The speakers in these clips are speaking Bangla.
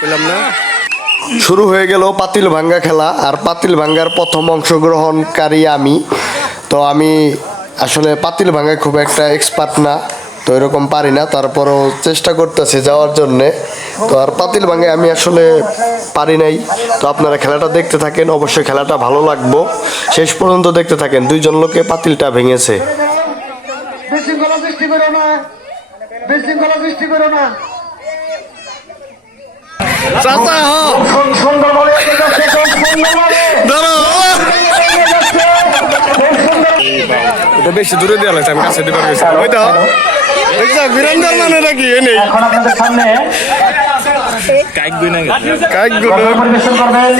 বললাম না? শুরু হয়ে গেল পাতিল ভাঙ্গা খেলা আর পাতিল ভাঙ্গার প্রথম অংশগ্রহণকারী আমি। তো আমি আসলে পাতিল ভাঙ্গায় খুব একটা এক্সপার্ট না তো এরকম পারি না। তারপরেও চেষ্টা করতেছি যাওয়ার জন্যে। তো আর পাতিল ভাঙ্গায় আমি আসলে পারি নাই। তো আপনারা খেলাটা দেখতে থাকেন অবশ্যই খেলাটা ভালো লাগবো। শেষ পর্যন্ত দেখতে থাকেন দুইজন লোকে পাতিলটা ভেঙেছে। বিশৃঙ্খলা সৃষ্টি করো না বিশৃঙ্খলা সৃষ্টি করো না। চাচা হ। ধরো। এটা বেশি দূরে দেওয়া লাগছে আমি কাছে দিবার গেছি। ওই তো বীরেন্দ্র মানে নাকি এ নেই। এখন আপনাদের সামনে কাইকগুলো পরিবেশন করবেন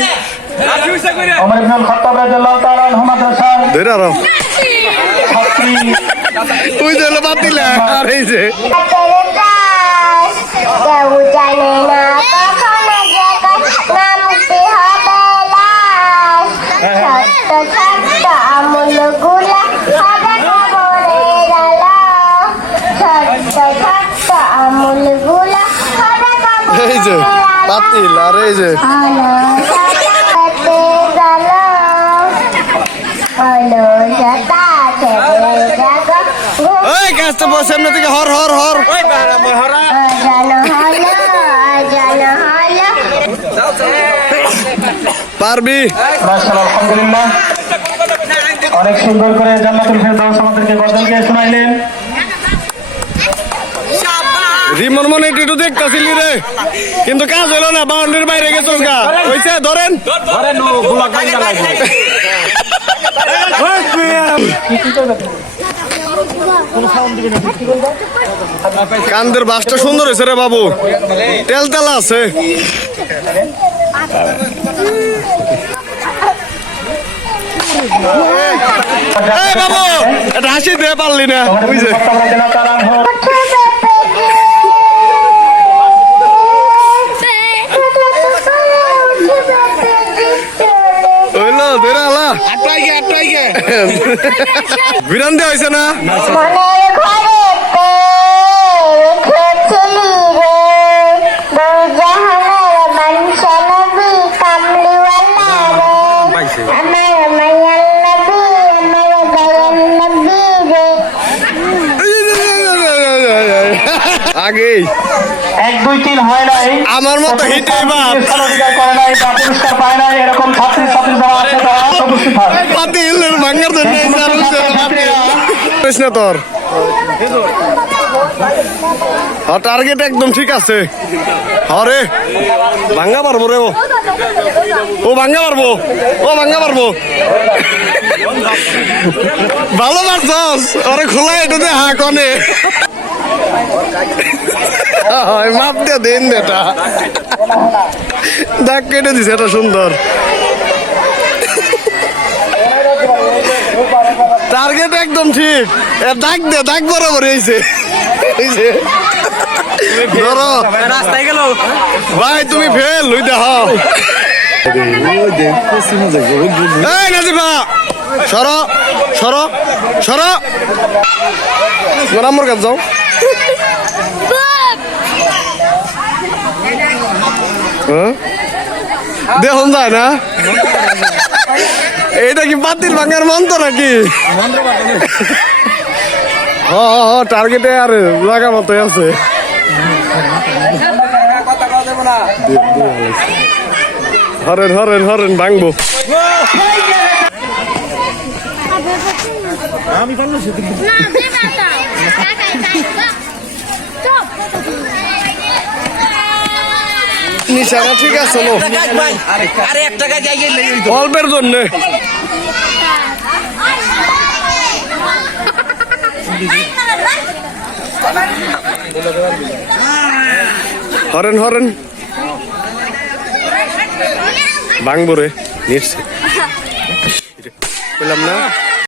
ওমর ইবনুল খাত্তাব রাদিয়াল্লাহু তাআলা আনহু মাদ্রাসার ধরে আরও। ওই যে হলো আর এই যে। যে পাতিল আর এই যে। পারবি? অনেক সুন্দর করে জান্নাতুল ফেরদাউস আমাদেরকে গজল গিয়ে শোনাইলেন। রিমন মনে একটু একটু দেখতেছিলি রে। কিন্তু কাজ হলো না বাউন্ডারির বাইরে গেছিস গা। হইছে ধরেন। কান্দের বাসটা সুন্দর হয়েছে রে বাবু। তেল তেলা আছে। এই বাবু এটা হাসি দিয়ে পারলি না। ওমর রে আমার মায়ার নবী আমার দয়ার নবী রে আগেই এক দুই তিন হয় নাই আমার মতো হিট এবার পাতিল জন্য তোর টার্গেট একদম ঠিক আছে। হরে। ভাঙ্গা পারব রে ও। ও ভাঙ্গা পারব। ও ভাঙ্গা পারব। ভালো মারছস। ওরে খোলা এটা দে হা কনে। হয়, মাপ দিয়ে দিন এটা। দাগ কেটে দিছে এটা সুন্দর। টার্গেট একদম ঠিক। এ দাগ দে দাগ বরাবর হয়েছে এই যে। ধরো। রাস্তায় গেল। ভাই তুমি ফেল লই দেখ এই নাজিবা সর সর সর। আমার কাছে যাও? দেখুন যায় না? এইটা কি বাতিল ভাঙার মন্ত্র নাকি? হ টার্গেটে আর লাগা মতো আছে। হরেন হরেন হরেন ভাঙবো। না বেটা নিশানা ঠিক আছে লো। আরে এক টাকা যাই অল্পের জন্য। হরেন হরেন। ভাঙবো রে নিশ্চয় বললাম না?